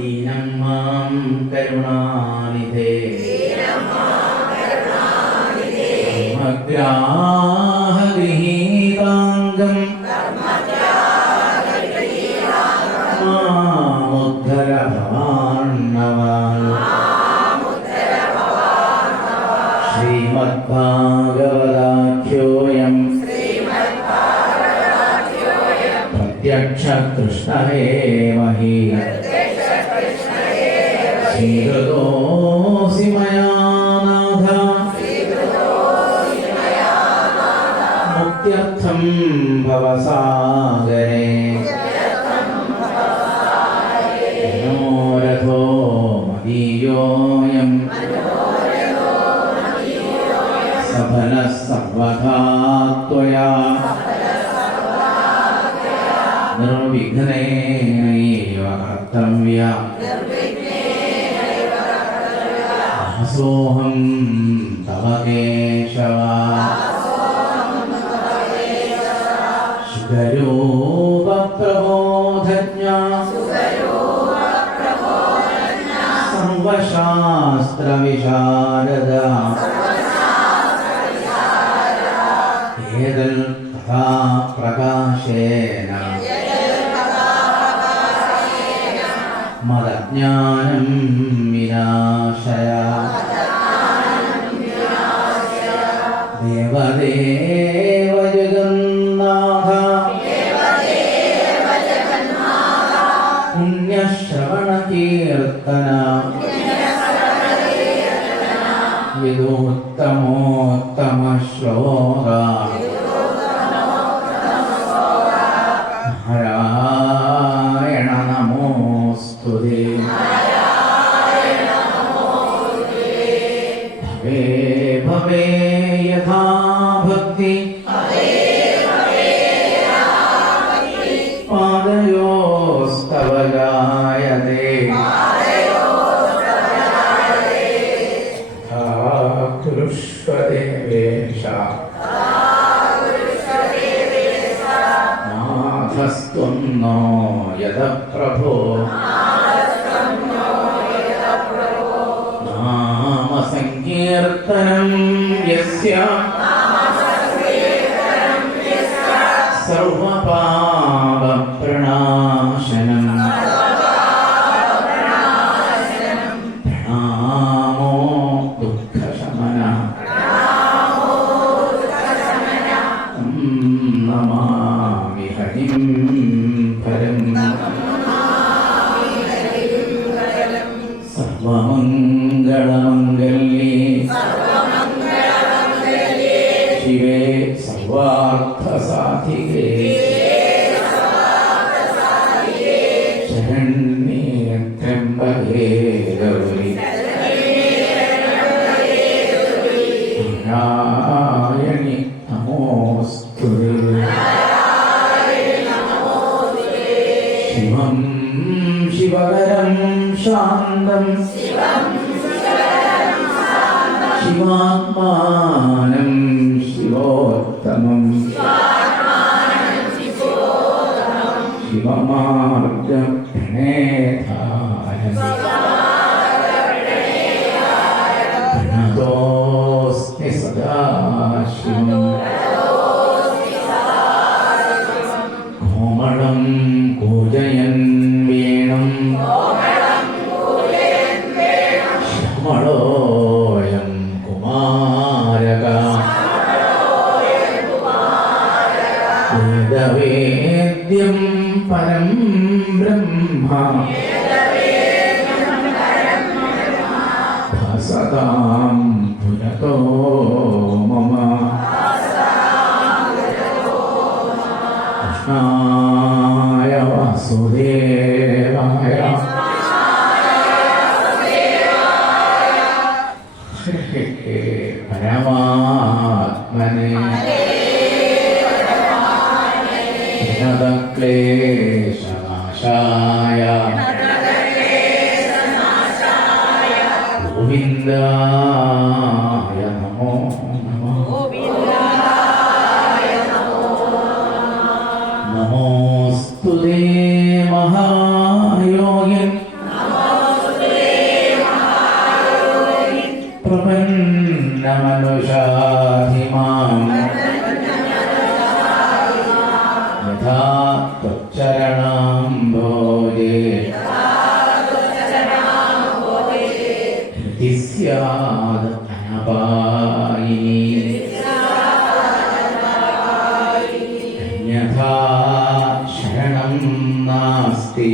ദീനം മാം കരുണാനിധേ ഗ്രാഹഗൃഹീതാംഗം മാമുദ്ധര ഭവാന്നവാൻ ശ്രീമദ്ഭാഗവതാഖ്യോയം പ്രത്യക്ഷ കൃഷ്ണ ഏവ ഹി ശ്രീകൃതോऽസി മയാ നാഥ മുക്ത്യർത്ഥം ഭവസാഗരേ മനോരഥോ മദീയോऽയം സഫലഃ സർവഥാ ത്വയാ നിർവിഘ്നേനൈവ കർത്തവ്യഃ ദാസോऽഹം തവ കേശവ ശുഭരൂപ പ്രബോധജ്ഞ സർവശാസ്ത്ര വിശാരദ ഏതൽ കഥാ പ്രകാശേന മദജ്ഞാനം വിനാശയ ദേവദേവ ജഗന്നാഥ പുണ്യശ്രവണ കീർത്തന യദുത്തമോത്തമ ശ്ലോക നാരായണ നമോസ്തുതേ ഭവേ ഭവേ യഥാ ഭക്തി പാദയോസ്തവ ഗായതേ കുരുഷ്വദേവേശ നാഥസ്ത്വം നോ യദ പ്രഭോ നാമ സങ്കീർത്തനം യസ്യ സർവപാപ പ്രണാശനം പ്രണാമോ ദുഃഖശമന നമാമി ഹരിം പരം സർവമംഗളമംഗല്യേ ശിവേ സർവാർത്ഥസാധികേ ശരണ്യേ ത്രയംബകേ ഗൗരി നാരായണി നമോസ്തുതേ ശിവം ശിവകരം ശാന്തം ശിവാത്മാനം ശിവോത്തമം ശിവമാർഗപ്രണേതാരം പ്രണതോസ്മി സദാശിവം കോമളം കൂജയൻ വീണം ശ്യാമളോയം കുമാരക വേദവേദ്യം പരം ബ്രഹ്മ ഭാസതാം പുരതോ മമ കൃഷ്ണായ വാസുദേവായ പരമാത്മനെ ക്ലേശനാശായ ഗോവിന്ദായ നമോ നമഃ നമോസ്തുതേ മഹായോഗൻ पुण्यमनुषाधिमाम् यथा त्वच्चरणाम्भोजे हृदि स्याद् अनपायिनी अन्यथा शरणं नास्ति